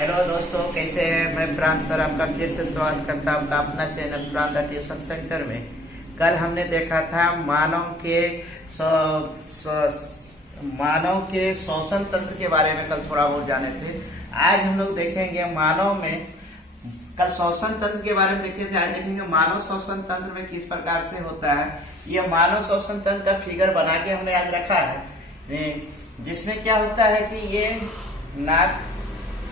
Hello दोस्तों, कैसे हैं। मैं प्रांत सर आपका फिर से स्वागत करता हूँ अपना चैनल प्रांत ट्यूशन सेंटर में। कल हमने देखा था मानव के श्वसन तंत्र के बारे में कल थोड़ा बहुत जाने थे। आज हम लोग देखेंगे मानव में, कल श्वसन तंत्र के बारे में देखे थे, आज देखेंगे मानव श्वसन तंत्र में किस प्रकार से होता है। यह मानव श्वसन तंत्र का फिगर बना के हमने आज रखा है, जिसमें क्या होता है कि ये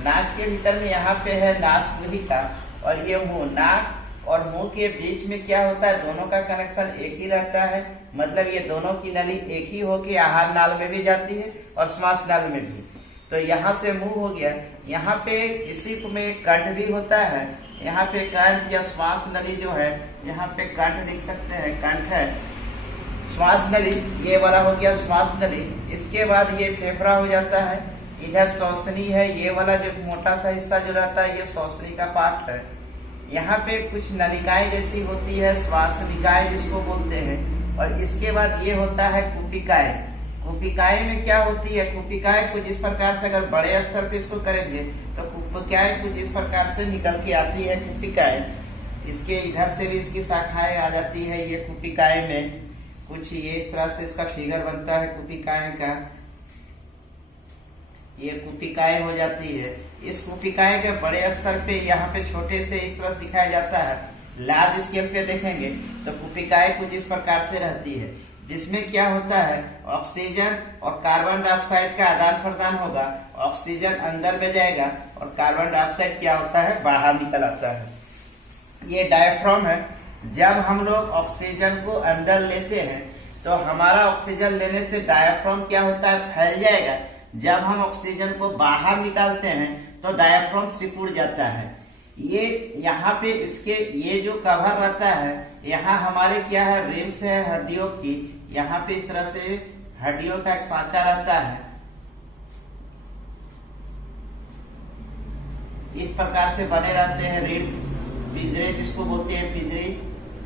नाक के भीतर में यहाँ पे है नासवाहिका और ये मुंह, नाक और मुंह के बीच में क्या होता है, दोनों का कनेक्शन एक ही रहता है। मतलब ये दोनों की नली एक ही होके आहार नाल में भी जाती है और श्वास नाल में भी। तो यहाँ से मुंह हो गया, यहाँ पे इसी में कंठ भी होता है। यहाँ पे कंठ या श्वास नली जो है, यहाँ पे कंठ लिख सकते हैं, कंठ है। श्वास नली ये वाला हो गया श्वास नली। इसके बाद ये फेफड़ा हो जाता है। इधर श्वसनी है, ये वाला जो मोटा सा हिस्सा जो रहता है ये श्वसनी का पार्ट है। यहाँ पे कुछ नलिकाएं जैसी होती है, श्वास निकाय जिसको बोलते हैं। और इसके बाद ये होता है कुपिकाएं। कुपिकाएं में क्या होती है, कुपिकाएं कुछ इस प्रकार से, अगर बड़े स्तर पे इसको करेंगे तो कुपिकाएं कुछ इस प्रकार से निकल के आती है। कुपिकाएं इसके इधर से भी इसकी शाखाएं आ जाती है। ये कुपिकाएं में कुछ ये इस तरह से इसका फिगर बनता है कुपिकाएं का। ये कुपिकाएं हो जाती है। इस कुपिकाएं के बड़े स्तर पे यहाँ पे छोटे से इस तरह से दिखाया जाता है। लार्ज स्केल पे देखेंगे तो कुपिकाएं कुछ इस प्रकार से रहती है, जिसमें क्या होता है, ऑक्सीजन और कार्बन डाइऑक्साइड का आदान प्रदान होगा। ऑक्सीजन अंदर में जाएगा और कार्बन डाइऑक्साइड क्या होता है, बाहर निकल आता है। ये डायफ्राम है। जब हम लोग ऑक्सीजन को अंदर लेते हैं तो हमारा ऑक्सीजन लेने से डायफ्राम क्या होता है, फैल जाएगा। जब हम ऑक्सीजन को बाहर निकालते हैं तो डायफ्राम सिकुड़ जाता है। ये यहाँ पे इसके ये जो कवर रहता है, यहाँ हमारे क्या है, रिम्स है हड्डियों की। यहाँ पे इस तरह से हड्डियों का एक सांचा रहता है, इस प्रकार से बने रहते हैं रिम, पिंजरे जिसको बोलते हैं पिंजरी।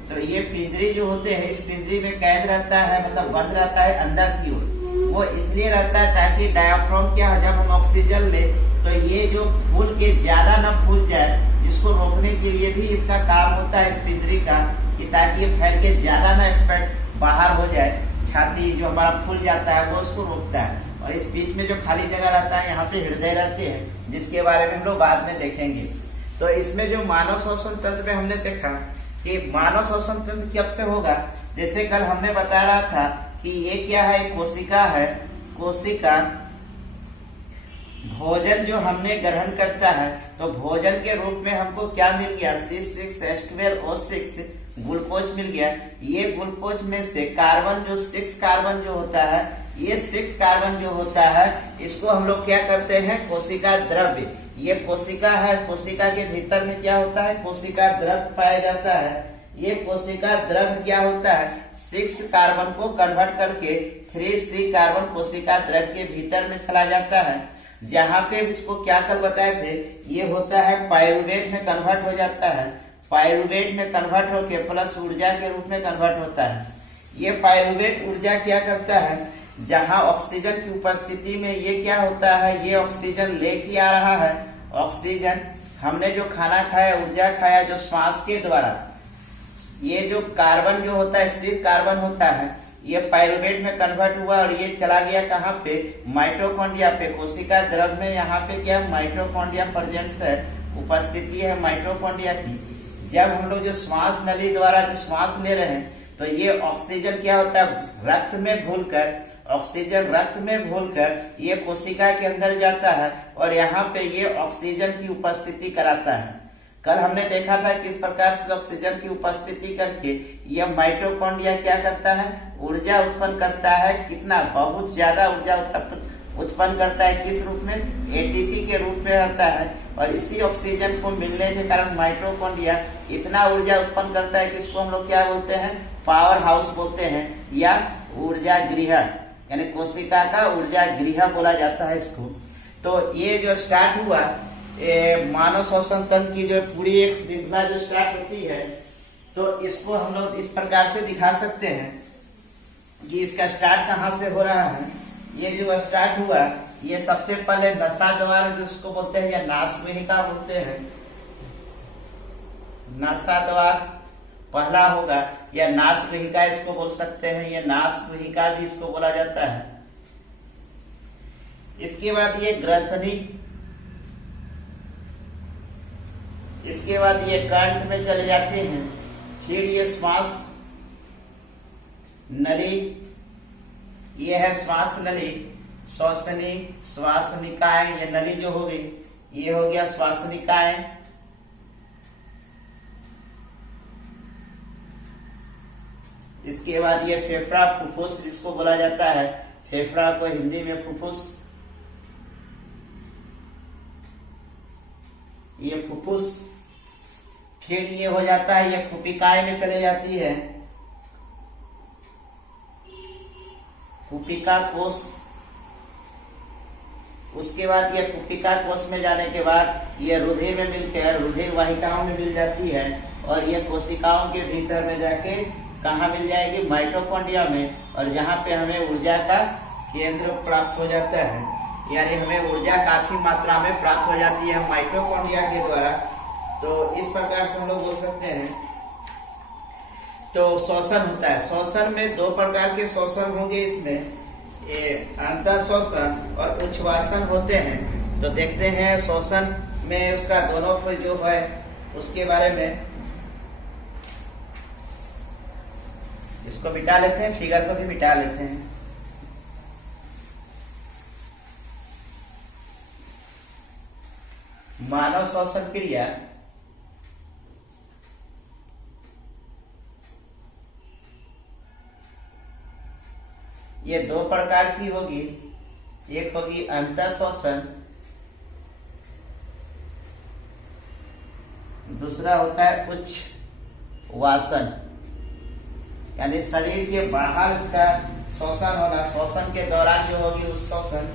तो ये पिंजरी जो होते हैं, इस पिंजरी में कैद रहता है, मतलब बंद रहता है अंदर की ओर। वो इसलिए रहता है ताकि डायफ्राम क्या है, जब हम ऑक्सीजन ले तो ये जो फूल के ज्यादा न फूल जाए, जिसको रोकने के लिए भी इसका काम होता है इस पिंजरी का, कि ताकि ये फैल के ज्यादा न एक्सपेक्ट बाहर हो जाए। छाती जो हमारा फूल जाता है वो उसको रोकता है। और इस बीच में जो खाली जगह रहता है, यहाँ पे हृदय रहते हैं, जिसके बारे में हम लोग बाद में देखेंगे। तो इसमें जो मानव श्वसन तंत्र में हमने देखा कि मानव श्वसन तंत्र कब से होगा, जैसे कल हमने बता रहा था कि ये क्या है, कोशिका है। कोशिका भोजन जो हमने ग्रहण करता है, तो भोजन के रूप में हमको क्या मिल गया, C6H12O6 ग्लूकोज मिल गया। ये ग्लूकोज में से कार्बन जो 6 कार्बन जो होता है, ये 6 कार्बन जो होता है, इसको हम लोग क्या करते हैं, कोशिका द्रव्य। ये कोशिका है, कोशिका के भीतर में क्या होता है, कोशिका द्रव्य पाया जाता है। ये कोशिका द्रव्य क्या होता है, 6 कार्बन को कन्वर्ट करके 3C कार्बन कोशिका द्रव्य के भीतर में चला जाता है। जहाँ पे इसको क्या कल बताए थे, ये होता है पाइरूवेट में कन्वर्ट हो जाता है। पाइरूवेट में कन्वर्ट होके प्लस ऊर्जा के रूप में कन्वर्ट होता है। ये पाइरूवेट ऊर्जा क्या करता है, जहाँ ऑक्सीजन की उपस्थिति में ये क्या होता है, ये ऑक्सीजन लेके आ रहा है। ऑक्सीजन हमने जो खाना खाया, ऊर्जा खाया जो श्वास के द्वारा, ये जो कार्बन जो होता है, C कार्बन होता है, ये पाइरूवेट में कन्वर्ट हुआ और ये चला गया कहाँ पे, माइटोकॉन्ड्रिया पे। कोशिका द्रव्य में यहाँ पे क्या, माइटोकॉन्ड्रिया प्रेजेंस है, उपस्थिति है माइटोकॉन्ड्रिया की। जब हम लोग जो श्वास नली द्वारा जो श्वास ले रहे हैं, तो ये ऑक्सीजन क्या होता है, रक्त में घुलकर, ऑक्सीजन रक्त में घुलकर ये कोशिका के अंदर जाता है और यहाँ पे ये ऑक्सीजन की उपस्थिति कराता है। कल हमने देखा था किस प्रकार से ऑक्सीजन की उपस्थिति करके यह माइटोकॉन्ड्रिया क्या करता है, ऊर्जा उत्पन्न करता है। कितना, बहुत ज्यादा ऊर्जा उत्पन्न करता है। किस रूप में, ATP के रूप में रहता है। और इसी ऑक्सीजन को मिलने के कारण माइटोकॉन्ड्रिया इतना ऊर्जा उत्पन्न करता है कि इसको हम लोग क्या बोलते हैं, पावर हाउस बोलते हैं, या ऊर्जा गृह, यानी कोशिका का ऊर्जा गृह बोला जाता है इसको। तो ये जो स्टार्ट हुआ, मानव श्वसन तंत्र की जो पूरी एक श्रृंखला जो स्टार्ट होती है, तो इसको हम लोग इस प्रकार से दिखा सकते हैं कि इसका स्टार्ट कहाँ से हो रहा है। ये जो स्टार्ट हुआ ये सबसे पहले नसा द्वार जिसको बोलते हैं या नासवाहिका बोलते हैं, नसा द्वार पहला होगा या नासवाहिका इसको बोल सकते हैं, या नासवाहिका भी इसको बोला जाता है। इसके बाद ये ग्रसनी, इसके बाद ये कंठ में चले जाते हैं, फिर ये श्वास नली, ये है श्वास नली, श्वसनी, श्वासनिकाय, ये नली जो हो गई ये हो गया श्वासनिकाय। इसके बाद ये फेफड़ा फुफ्फुस जिसको बोला जाता है, फेफड़ा को हिंदी में फुफ्फुस, ये फुफ्फुस। फिर ये हो जाता है, ये कुपिकाय में चले जाती है, कुपिका कोश। उसके बाद ये कुपिका कोश में जाने के बाद ये रुधिर में मिलकर रुधिर वाहिकाओं में मिल जाती है, और ये कोशिकाओं के भीतर में जाके कहाँ मिल जाएगी, माइटोकॉन्ड्रिया में, और जहाँ पे हमें ऊर्जा का केंद्र प्राप्त हो जाता है, यानी हमें ऊर्जा काफी मात्रा में प्राप्त हो जाती है माइटोकॉन्ड्रिया के द्वारा। तो इस प्रकार से हम लोग बोल सकते हैं। तो श्वसन होता है, श्वसन में दो प्रकार के श्वसन होंगे, इसमें अंतर श्वसन और उच्छ्वासन होते हैं। तो देखते हैं श्वसन में उसका दोनों को जो है उसके बारे में, इसको मिटा लेते हैं, फिगर को भी मिटा लेते हैं। मानव श्वसन क्रिया ये दो प्रकार की होगी, एक होगी अंतर श्वसन, दूसरा होता है उच्छ्वासन, यानी शरीर के बाहर इसका श्वसन होना, श्वसन के दौरान जो होगी उच्छ्वसन।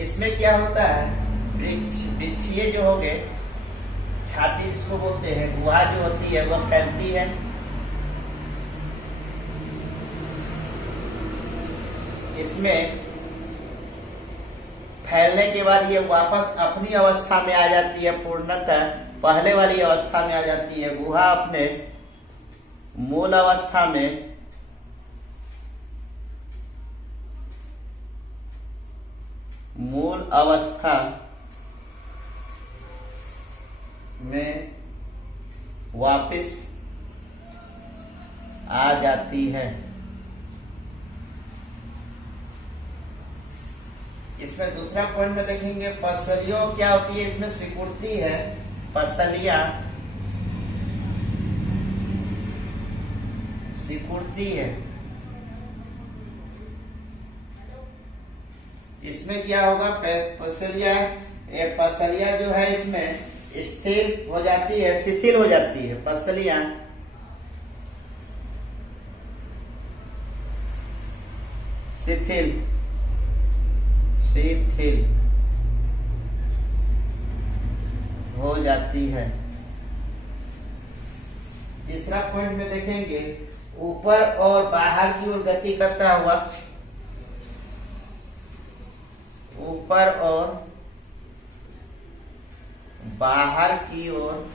इसमें क्या होता है, वृक्षीय जो हो गए, छाती जिसको बोलते हैं, गुहा जो होती है वह फैलती है, इसमें फैलने के बाद ये वापस अपनी अवस्था में आ जाती है, पूर्णतः पहले वाली अवस्था में आ जाती है। गुहा अपने मूल अवस्था में वापिस आ जाती है। इसमें दूसरा पॉइंट में देखेंगे, पसलियों क्या होती है, इसमें सिकुड़ती है पसलियां, सिकुड़ती है। इसमें क्या होगा, पसलियां जो है इसमें स्थिर हो जाती है, शिथिल हो जाती है पसलियां, शिथिल हो जाती है। तीसरा पॉइंट में देखेंगे, ऊपर और बाहर की ओर गति करता हुआ, ऊपर और बाहर की ओर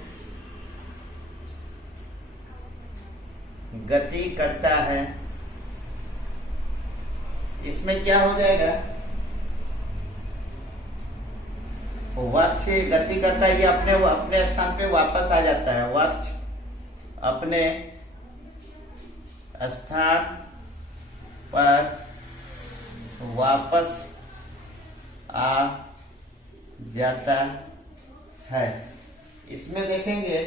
गति करता है। इसमें क्या हो जाएगा, वक्ष गति करता है, ये अपने स्थान पे वापस आ जाता है, वक्ष अपने स्थान पर वापस आ जाता है। इसमें देखेंगे,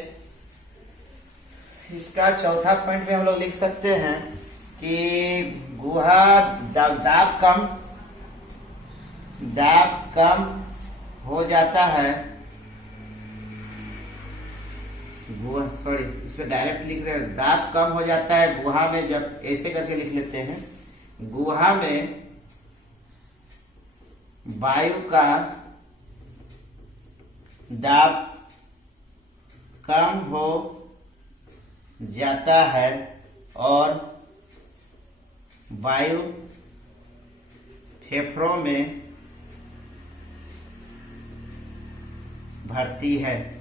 इसका चौथा पॉइंट में हम लोग लिख सकते हैं कि गुहा दाब कम हो जाता है, सॉरी इसमें डायरेक्ट लिख रहे हैं, दाब कम हो जाता है गुहा में, जब ऐसे करके लिख लेते हैं, गुहा में वायु का दाब कम हो जाता है और वायु फेफड़ों में भरती है।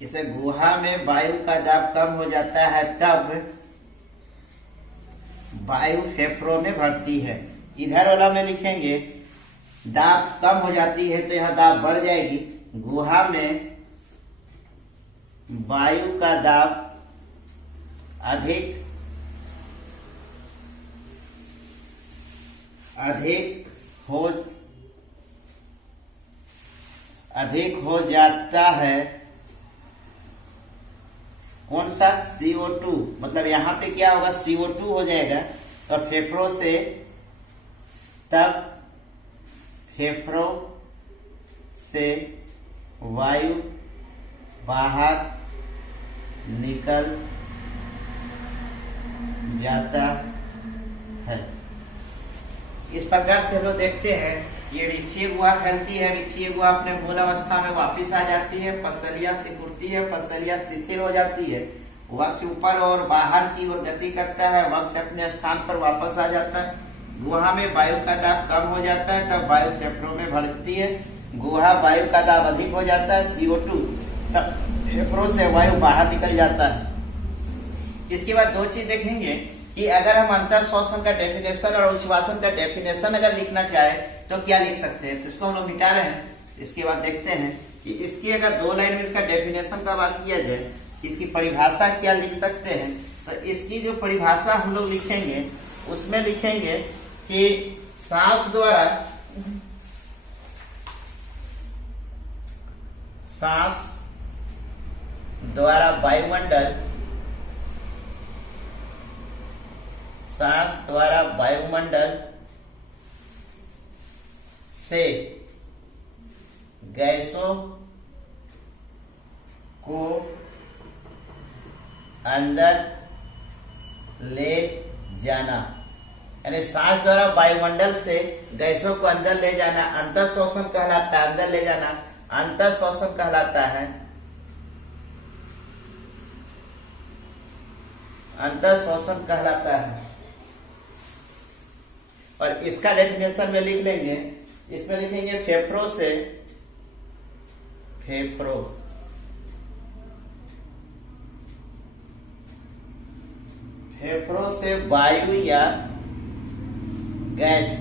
इसे गुहा में वायु का दाब कम हो जाता है तब वायु फेफड़ों में भरती है। इधर वाला में लिखेंगे दाब कम हो जाती है तो यह दाब बढ़ जाएगी। गुहा में वायु का दाब अधिक हो जाता है। कौन सा? CO2। मतलब यहाँ पे क्या होगा? CO2 हो जाएगा। तो फेफड़ों से तब फेफड़ों से वायु बाहर निकल जाता है। इस प्रकार से हम लोग देखते हैं ये वृक्षीय गुहा फैलती है। वृक्षीय गुहा अपने मूल अवस्था में वापस आ जाती है। पसलियां सिकुड़ती है, पसलियां शिथिल हो जाती है। वक्ष ऊपर और बाहर की ओर गति करता है। वक्ष अपने स्थान पर वापस आ जाता है। गुहा में वायु का दाब कम हो जाता है तब वायु फेफड़ों में भरती है। गुहा वायु का दाब अधिक हो जाता है CO2, तब फेफड़ों से वायु बाहर निकल जाता है। इसके बाद दो चीज देखेंगे कि अगर हम अंतर श्वसन का डेफिनेशन और उच्छ्वासन का डेफिनेशन अगर लिखना चाहे तो क्या लिख सकते हैं। तो इसको हम लोग मिटा रहे हैं। इसके बाद देखते हैं कि इसकी अगर दो लाइन में इसका डेफिनेशन का बात किया जाए, इसकी परिभाषा क्या लिख सकते हैं। तो इसकी जो परिभाषा हम लोग लिखेंगे उसमें लिखेंगे कि सांस द्वारा वायुमंडल से गैसों को अंदर ले जाना, यानी सांस द्वारा वायुमंडल से गैसों को अंदर ले जाना अंतर श्वसन कहलाता है। अंदर ले जाना अंतर श्वसन कहलाता है। अंतर श्वसन कहलाता है। और इसका डेफिनेशन में लिख लेंगे। इसमें लिखेंगे फेफड़ों से वायु या गैस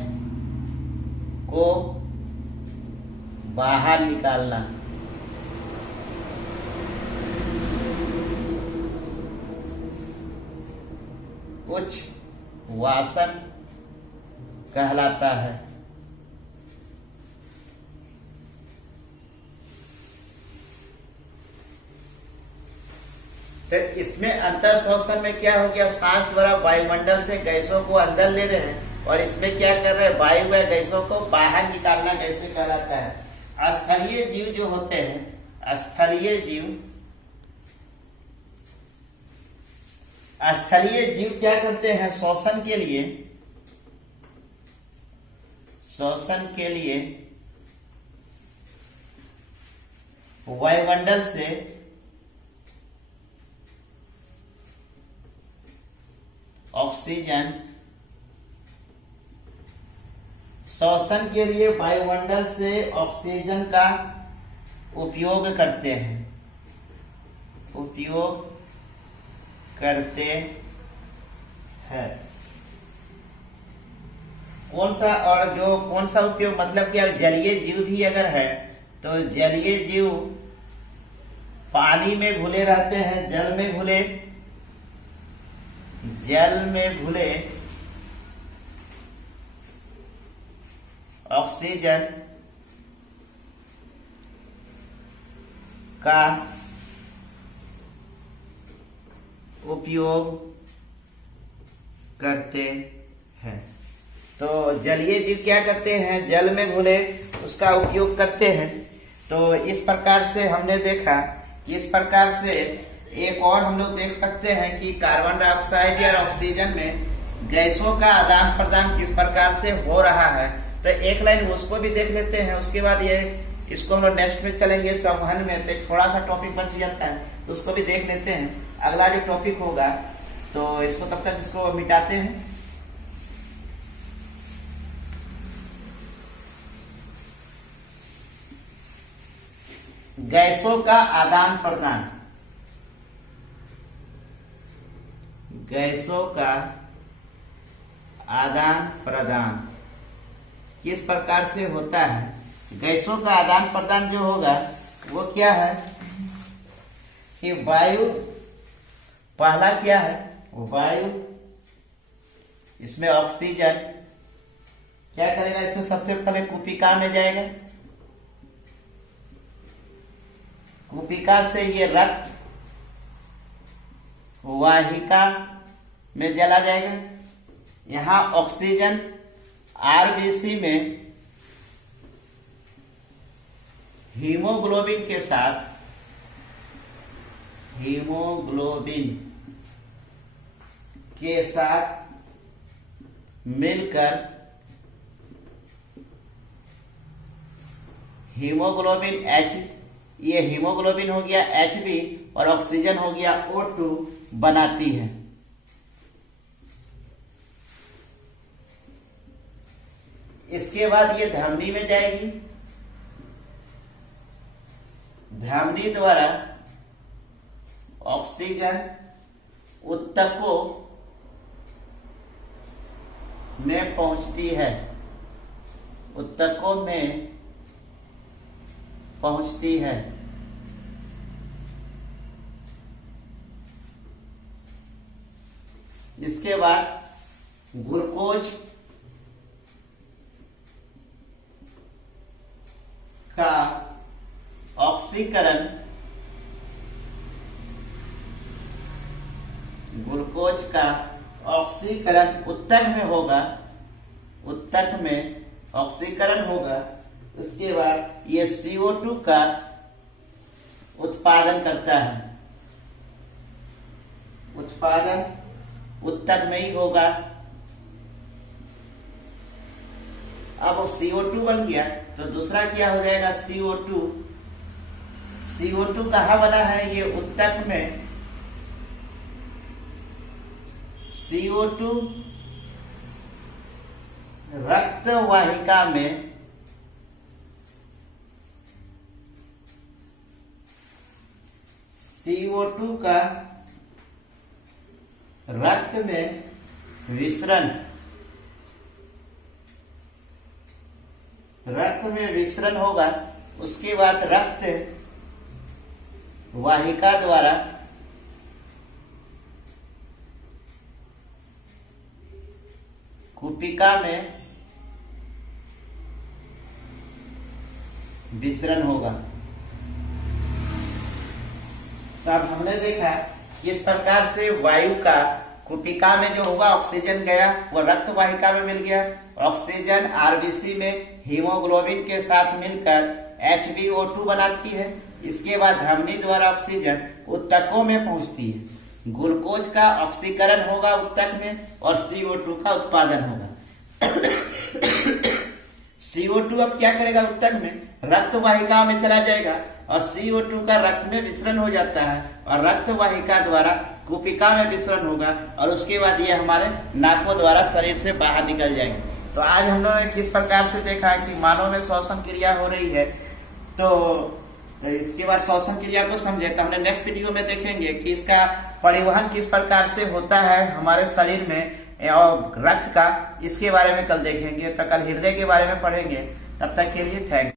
को बाहर निकालना। उच्छ्वासन कहलाता है। तो इसमें अंतर श्वसन में क्या हो गया? सांस द्वारा वायुमंडल से गैसों को अंदर ले रहे हैं और इसमें क्या कर रहे हैं? वायु व गैसों को बाहर निकालना कैसे कहलाता है। स्थलीय जीव जो होते हैं, स्थलीय जीव क्या करते हैं? श्वसन के लिए वायुमंडल से ऑक्सीजन, श्वसन के लिए वायुमंडल से ऑक्सीजन का उपयोग करते हैं। कौन सा उपयोग? मतलब क्या जलीय जीव भी अगर है तो जलीय जीव पानी में घुले रहते हैं, जल में घुले ऑक्सीजन का उपयोग करते हैं। तो जलीय जीव क्या करते हैं? जल में घुले उसका उपयोग करते हैं। तो इस प्रकार से हमने देखा कि इस प्रकार से एक और हम लोग देख सकते हैं कि कार्बन डाइऑक्साइड या ऑक्सीजन में गैसों का आदान प्रदान किस प्रकार से हो रहा है। तो एक लाइन उसको भी देख लेते हैं। उसके बाद इसको हम लोग नेक्स्ट में चलेंगे संवहन में। तो थोड़ा सा टॉपिक बच जाता है तो उसको भी देख लेते हैं। अगला जो टॉपिक होगा तो इसको तब तक इसको मिटाते हैं। गैसों का आदान प्रदान, गैसों का आदान प्रदान किस प्रकार से होता है। गैसों का आदान प्रदान जो होगा वो क्या है कि वायु, पहला क्या है, वायु, इसमें ऑक्सीजन क्या करेगा, इसमें सबसे पहले कुपिका में जाएगा, कुपिका से ये रक्त वाहिका में चला जाएगा। यहां ऑक्सीजन आरबीसी में हीमोग्लोबिन के साथ, हीमोग्लोबिन के साथ मिलकर हीमोग्लोबिन H, ये हीमोग्लोबिन हो गया Hb और ऑक्सीजन हो गया O2 बनाती है। इसके बाद ये धमनी में जाएगी, धमनी द्वारा ऑक्सीजन ऊतकों में पहुंचती है, ऊतकों में पहुंचती है। इसके बाद ग्लूकोज का ऑक्सीकरण, ग्लूकोज का ऑक्सीकरण ऊतक में होगा, ऊतक में ऑक्सीकरण होगा। उसके बाद ये CO2 का उत्पादन करता है, उत्पादन ऊतक में ही होगा। अब वो CO2 बन गया तो दूसरा क्या हो जाएगा, CO2, CO2 कहाँ बना है, ये ऊतक में, CO2 रक्त वाहिका में, CO2 का रक्त में विसरण, रक्त में विसरण होगा। उसके बाद रक्त वाहिका द्वारा कुपिका में विसरण होगा। तो अब हमने देखा किस प्रकार से वायु का कुपिका में जो होगा, ऑक्सीजन गया वो रक्त वाहिका में मिल गया, ऑक्सीजन आरबीसी में हीमोग्लोबिन के साथ मिलकर HbO2 बनाती है। इसके बाद धमनी द्वारा ऑक्सीजन ऊतकों में पहुंचती है, ग्लूकोज का ऑक्सीकरण होगा ऊतक में और CO2 का उत्पादन होगा। CO2 अब क्या करेगा, ऊतक में रक्त वाहिका में चला जाएगा और CO2 का रक्त में विसरण हो जाता है और रक्त वाहिका द्वारा कुपिका में विसरण होगा और उसके बाद ये हमारे नाकों द्वारा शरीर से बाहर निकल जाएंगे। तो आज हम लोगों ने किस प्रकार से देखा है कि मानव में श्वसन क्रिया हो रही है। तो इसके बाद श्वसन क्रिया को समझे तो हमने नेक्स्ट वीडियो में देखेंगे कि इसका परिवहन किस प्रकार से होता है हमारे शरीर में और रक्त का, इसके बारे में कल देखेंगे। तो कल हृदय के बारे में पढ़ेंगे। तब तक के लिए थैंक्स।